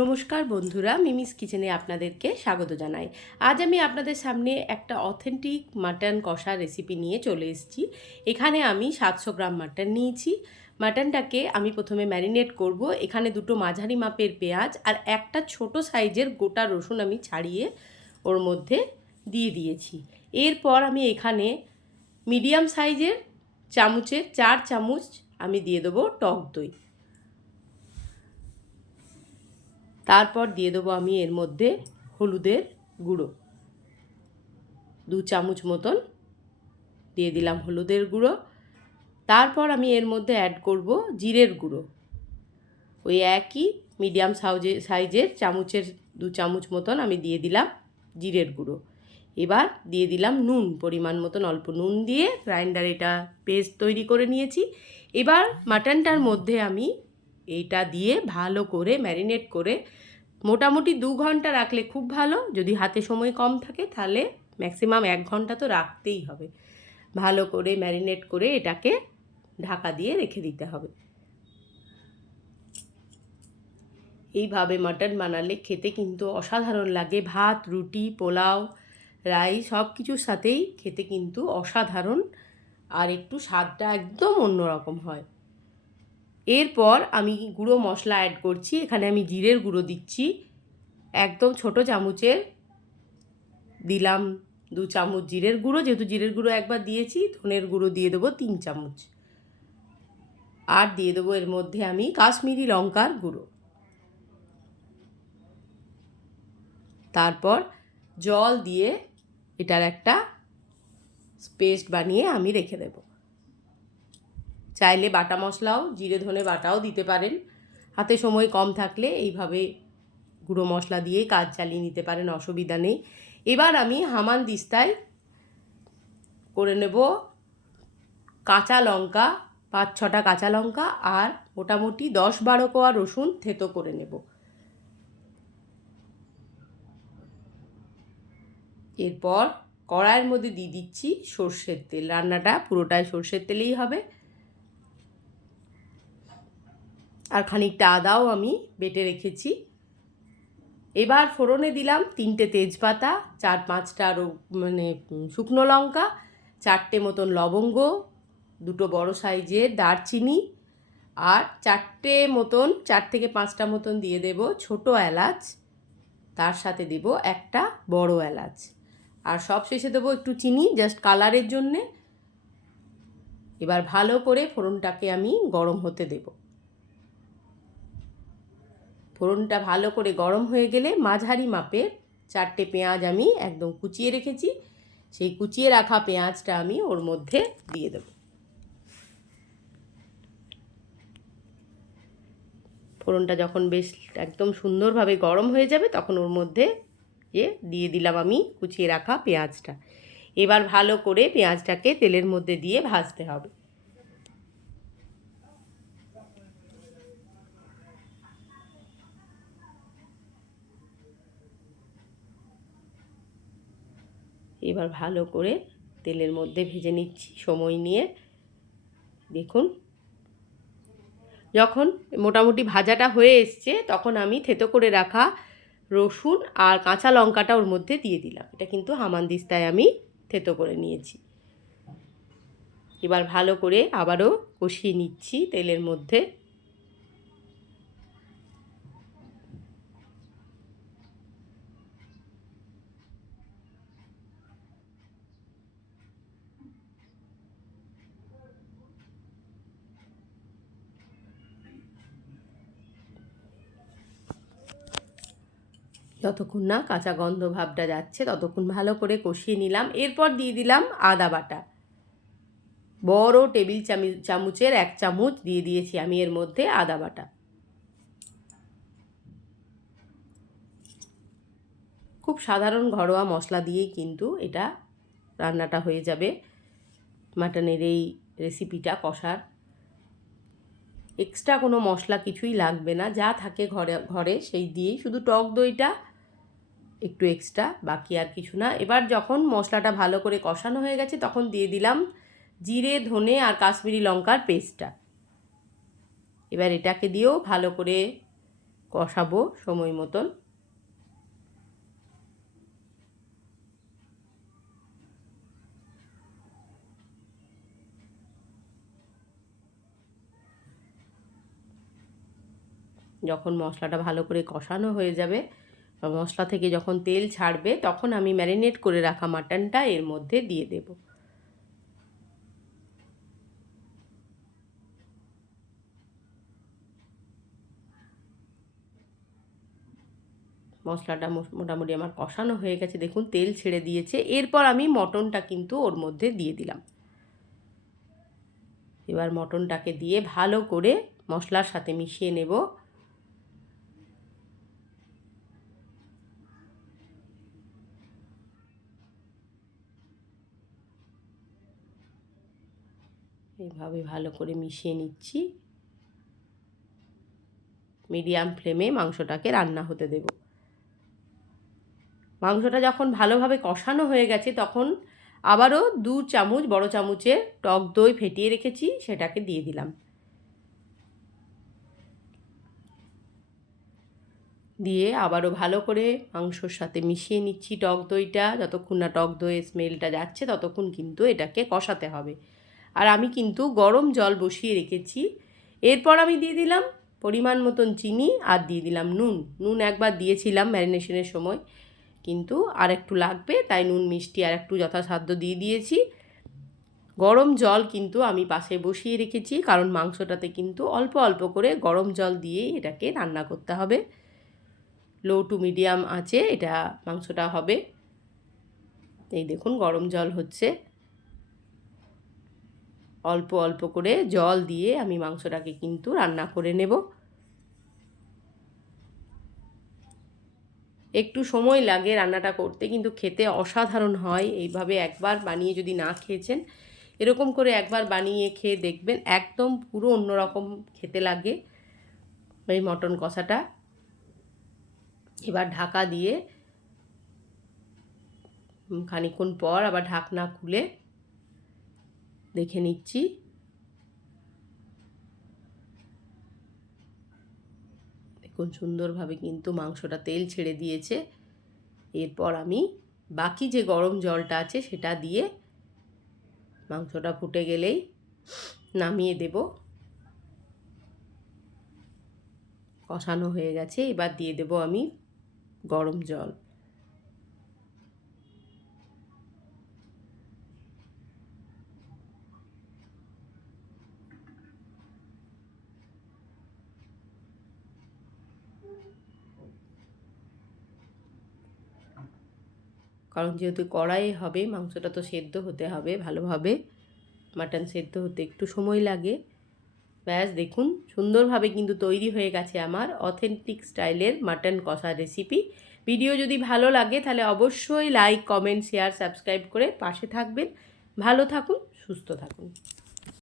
নমস্কার বন্ধুরা, মিমিস কিচেনে আপনাদেরকে স্বাগত জানাই। আজ আমি আপনাদের সামনে একটা অথেন্টিক মাটন কষা রেসিপি নিয়ে চলে এসেছি। এখানে আমি সাতশো গ্রাম মাটন নিয়েছি। মাটনটাকে আমি প্রথমে ম্যারিনেট করব। এখানে দুটো মাঝারি মাপের পেঁয়াজ আর একটা ছোট সাইজের গোটা রসুন আমি ছাড়িয়ে ওর মধ্যে দিয়ে দিয়েছি। এরপর আমি এখানে মিডিয়াম সাইজের চামচের চার চামচ আমি দিয়ে দেবো টক দই। তারপর দিয়ে দেবো আমি এর মধ্যে হলুদের গুঁড়ো। দু চামচ মতন দিয়ে দিলাম হলুদের গুঁড়ো। তারপর আমি এর মধ্যে অ্যাড করব জিরের গুঁড়ো। ওই একই মিডিয়াম সাউজে, সাইজের চামচের দু চামচ মতন আমি দিয়ে দিলাম জিরের গুঁড়ো। এবার দিয়ে দিলাম নুন, পরিমাণ মতন অল্প নুন দিয়ে গ্রাইন্ডার এটা পেস্ট তৈরি করে নিয়েছি। এবার মাটনটার মধ্যে আমি এইটা দিয়ে ভালো করে ম্যারিনেট করে মোটামুটি দু ঘণ্টা রাখলে খুব ভালো। যদি হাতে সময় কম থাকে তাহলে ম্যাক্সিমাম এক ঘণ্টা তো রাখতেই হবে। ভালো করে ম্যারিনেট করে এটাকে ঢাকা দিয়ে রেখে দিতে হবে। এইভাবে মাটন বানালে খেতে কিন্তু অসাধারণ লাগে। ভাত, রুটি, পোলাও রাইস সব কিছুর সাথেই খেতে কিন্তু অসাধারণ। আর একটু স্বাদটা একদম অন্যরকম হয়। এরপর আমি গুঁড়ো মশলা অ্যাড করছি, এখানে আমি জিরের গুঁড়ো দিচ্ছি। একদম ছোট চামচের দিলাম দু চামচ জিরের গুঁড়ো, যেহেতু জিরের গুঁড়ো একবার দিয়েছি, ধনের গুঁড়ো দিয়ে দেবো তিন চামচ। আর দিয়ে দেবো এর মধ্যে আমি কাশ্মীরি লঙ্কার গুঁড়ো। তারপর জল দিয়ে এটার একটা পেস্ট বানিয়ে আমি রেখে দেবো। চাইলে বাটা মশলাও, জিরে ধনে বাটাও দিতে পারেন। হাতে সময় কম থাকলে এইভাবে গুঁড়ো মশলা দিয়ে কাজ চালিয়ে নিতে পারেন, অসুবিধা নেই। এবার আমি হামান দিস্তায় করে নেব কাঁচা লঙ্কা, পাঁচ ছটা কাঁচা লঙ্কা আর মোটামুটি দশ বারো কোয়া রসুন থেতো করে নেব। এরপর কড়াইয়ের মধ্যে দিয়ে দিচ্ছি সর্ষের তেল। রান্নাটা পুরোটাই সর্ষের তেলেই হবে। আর খানিকটা আদাও আমি বেটে রেখেছি। এবার ফোড়নে দিলাম তিনটে তেজপাতা, চার পাঁচটা আরও মানে শুকনো লঙ্কা, চারটে মতন লবঙ্গ, দুটো বড় সাইজের দারচিনি আর চারটে মতন, চার থেকে পাঁচটা মতন দিয়ে দেব ছোট এলাচ। তার সাথে দেব একটা বড় এলাচ। আর সব শেষে দেবো একটু চিনি, জাস্ট কালারের জন্যে। এবার ভালো করে ফোড়নটাকে আমি গরম হতে দেবো। ফোড়নটা ভালো করে গরম হয়ে গেলে মাঝারি মাপের চারটে পেঁয়াজ আমি একদম কুচিয়ে রেখেছি। সেই কুচিয়ে রাখা পেঁয়াজটা আমি ওর মধ্যে দিয়ে দেব। ফোড়নটা যখন বেশ একদম সুন্দরভাবে গরম হয়ে যাবে তখন ওর মধ্যে এ দিয়ে দিলাম আমি কুচিয়ে রাখা পেঁয়াজটা। এবার ভালো করে পেঁয়াজটাকে তেলের মধ্যে দিয়ে ভাজতে হবে। এবার ভালো করে তেলের মধ্যে ভেজে নিচ্ছি, সময় নিয়ে। দেখুন। যখন মোটামুটি ভাজাটা হয়ে এসছে, তখন আমি থেতো করে রাখা রসুন আর কাঁচা লঙ্কাটা ওর মধ্যে দিয়ে দিলাম। এটা কিন্তু হামানদিস্তায় আমি থেতো করে নিয়েছি। এবার ভালো করে আবারও কষিয়ে নিচ্ছি তেলের মধ্যে। যতক্ষণ না কাঁচা গন্ধ ভাবটা যাচ্ছে, ততক্ষণ ভালো করে কষিয়ে নিলাম। এরপর দিয়ে দিলাম আদা বাটা। বড় টেবিল চামি, চামচের এক চামচ দিয়ে দিয়েছি আমি এর মধ্যে আদা বাটা। খুব সাধারণ ঘরোয়া মশলা দিয়েই কিন্তু এটা রান্নাটা হয়ে যাবে। মাটনের এই রেসিপিটা কষার। এক্সট্রা কোনো মশলা কিছুই লাগবে না, যা থাকে ঘরে ঘরে সেই দিয়েই। শুধু টক দইটা একটু এক্সট্রা বাকি আর কিছু না। এবার যখন মশলাটা ভালো করে কষানো হয়ে গেছে, তখন দিয়ে দিলাম জিরে, ধনে আর কাশ্মীরি লঙ্কার পেস্টটা এবার এটাকে দিয়েও ভালো করে কষাবো সময় মতন। যখন মশলাটা ভালো করে কষানো হয়ে যাবে মশলা থেকে যখন তেল ছাড়বে, তখন আমি ম্যারিনেট করে রাখা মাটনটা এর মধ্যে দিয়ে দেব। মশলাটা মোটামুটি আমার কষানো হয়ে গেছে। দেখুন, তেল ছেড়ে দিয়েছে। এরপর আমি মটনটা কিন্তু ওর মধ্যে দিয়ে দিলাম। এবার মটনটাকে দিয়ে ভালো করে মশলার সাথে মিশিয়ে নেব। এইভাবে ভালো করে মিশিয়ে নিচ্ছি। মিডিয়াম ফ্লেমে মাংসটাকে রান্না হতে দেব। মাংসটা যখন ভালোভাবে কষানো হয়ে গেছে, তখন আবারও দু চামচ, বড় চামচে টক দই ফেটিয়ে রেখেছি, সেটাকে দিয়ে দিলাম। দিয়ে আবারও ভালো করে মাংসর সাথে মিশিয়ে নিচ্ছি টক দইটা। যতক্ষণ না টক দইয়ের স্মেলটা যাচ্ছে, ততক্ষণ কিন্তু এটাকে কষাতে হবে। আর আমি কিন্তু গরম জল বসিয়ে রেখেছি। এরপর আমি দিয়ে দিলাম পরিমাণ মতন চিনি আর দিয়ে দিলাম নুন। নুন একবার দিয়েছিলাম ম্যারিনেশনের সময়। কিন্তু আর একটু লাগবে, তাই নুন, মিষ্টি আর একটু যথাসাধ্য দিয়ে দিয়েছি। গরম জল কিন্তু আমি পাশে বসিয়ে রেখেছি, কারণ মাংসটাতে কিন্তু অল্প অল্প করে গরম জল দিয়ে এটাকে রান্না করতে হবে। লো টু মিডিয়াম আছে, এটা মাংসটা হবে। এই দেখুন, গরম জল হচ্ছে। অল্প অল্প করে জল দিয়ে আমি মাংসটাকে কিন্তু রান্না করে নেব। একটু সময় লাগে রান্নাটা করতে, কিন্তু খেতে অসাধারণ হয়। এইভাবে একবার বানিয়ে যদি না খেয়েছেন, এরকম করে একবার বানিয়ে খেয়ে দেখবেন একদম পুরো অন্যরকম খেতে লাগে এই মটন কষাটা। এবার ঢাকা দিয়ে খানিক্ষণ পর আবার ঢাকনা খুলে দেখে নিচ্ছি। দেখুন, সুন্দরভাবে কিন্তু মাংসটা তেল ছেড়ে দিয়েছে। এরপর আমি বাকি যে গরম জলটা আছে, সেটা দিয়ে মাংসটা ফুটে গেলেই নামিয়ে দেব। কষানো হয়ে গেছে, এবার দিয়ে দেব আমি গরম জল। কারণ যেহেতু কড়াই হবে, মাংসটা তো সেদ্ধ হতে হবে ভালোভাবে। মাটন সেদ্ধ হতে একটু সময় লাগে। ব্যাস, দেখুন, সুন্দরভাবে কিন্তু তৈরি হয়ে গেছে আমার অথেন্টিক স্টাইলের মাটন কষা রেসিপি ভিডিও যদি ভালো লাগে, তাহলে অবশ্যই লাইক কমেন্ট শেয়ার সাবস্ক্রাইব করে পাশে থাকবেন। ভালো থাকুন, সুস্থ থাকুন।